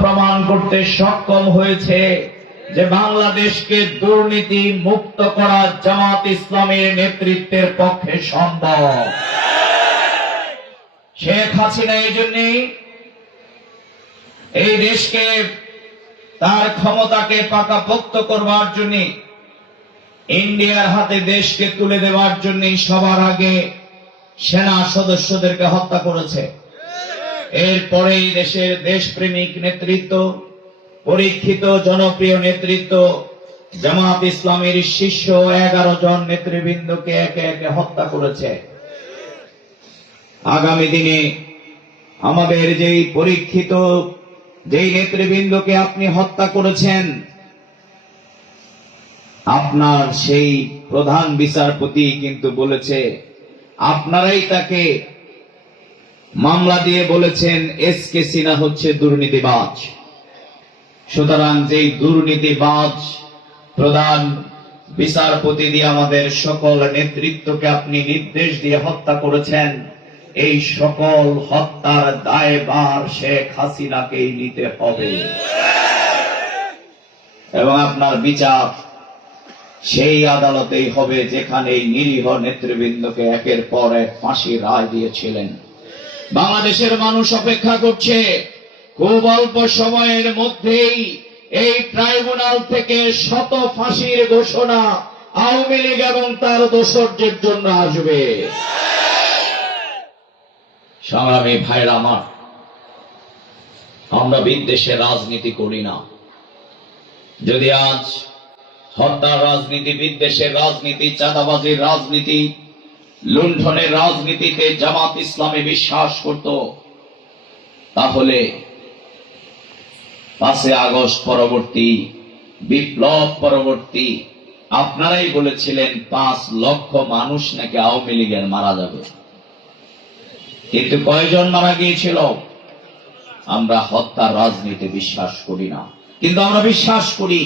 প্রমাণ করতে সক্ষম হয়েছে যে বাংলাদেশকে দুর্নীতি মুক্ত করা জামাত ইসলামের নেতৃত্বের পক্ষে সম্ভব। শেখ হাসিনা এই জন্যই এই দেশকে তার ক্ষমতাকে পাকাপোক্ত করবার জন্য ইন্ডিয়ার হাতে দেশকে তুলে দেওয়ার জন্য সবার আগে সেনা সদস্যদেরকে হত্যা করেছে। এরপরেই দেশের দেশপ্রেমিক নেতৃত্ব, পরীক্ষিত জনপ্রিয় নেতৃত্ব জামাত ইসলামের শীর্ষ 11 জন নেতৃবৃন্দকে একে একে হত্যা করেছে। আগামী দিনে আমাদের যেই পরীক্ষিত যেই নেতৃবৃন্দকে আপনি হত্যা করেছেন, আপনার সেই প্রধান বিচারপতি কিন্তু বলেছে, আপনারাই তাকে মামলা দিয়ে বলেছেন এসকে সিনহা হচ্ছে দুর্নীতিবাজ। সুতরাং যেই দুর্নীতিবাজ প্রধান বিচারপতি দিয়ে আমাদের সকল নেতৃত্বকে আপনি নির্দেশ দিয়ে হত্যা করেছেন, এই সকল হত্যার দায়ভার শেখ হাসিনাকেই নিতে হবে এবং আপনার বিচার সেই আদালতেই হবে যেখানে নিরীহ নেতৃবৃন্দকে একের পর এক ফাঁসির রায় দিয়েছিলেন। বাংলাদেশের মানুষ অপেক্ষা করছে খুব অল্প সময়ের মধ্যেই এই ট্রাইব্যুনাল থেকে শত ফাঁসির ঘোষণা আওয়ামী লীগ এবং তার দোসরদের জন্য আসবে। সংগ্রামী ভাইরা আমার, আমরা বিদ্বেষের রাজনীতি করি না। যদি আজ হত্যার রাজনীতি, বিদ্বেষের রাজনীতি, চাঁদাবাজির রাজনীতি, লুণ্ঠনের রাজনীতিতে জামাত ইসলামে বিশ্বাস করত, তাহলে 5 আগস্ট পরবর্তী, বিপ্লব পরবর্তী আপনারাই বলেছিলেন 5 লক্ষ মানুষ নাকি আওয়ামী লীগের মারা যাবে। কিন্তু কয়জন মারা গিয়েছিল? আমরা হত্যার রাজনীতি বিশ্বাস করি না, কিন্তু আমরা বিশ্বাস করি